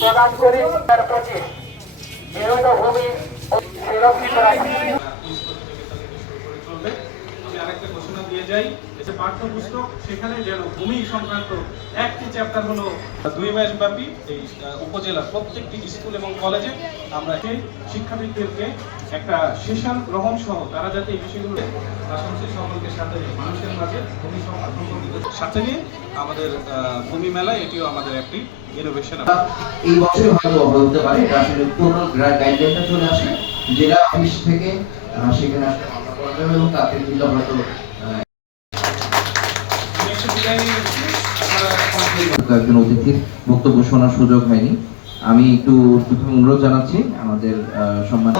প্রদান করে তার প্রতি নিয়মিত ভূমি সুরক্ষিত রাখা। আমি আরেকটা ঘোষণা দিয়ে যাই যে পাঠ্যপুস্তক সেখানে যেন ভূমি সংক্রান্ত একটি চ্যাপ্টার হলো 2 মাস ব্যাপী এই উপজেলার প্রত্যেকটি স্কুল এবং কলেজে আমরা সেই শিক্ষার্থীদেরকে একটা সেশন গ্রহণ সহ তারা যাতে এই বিষয়গুলো পাশাপাশি সকলকে সাথে মানুষের মাঝে ভূমি সম্পর্কিত সাথে নিয়ে আমাদের ভূমি মেলা এটিও আমাদের একটি ইনোভেশন। এই বছর হয়তো হতে পারে এটা আসলে পুরো গাইডলাইনটা চলে আসে জেলা অফিস থেকে সেখানে এবং তাতে কিন্তু হয়তো একজন অতিথির বক্তব্য শোনার সুযোগ হয়নি। আমি একটু প্রথমে অনুরোধ জানাচ্ছি আমাদের সম্মান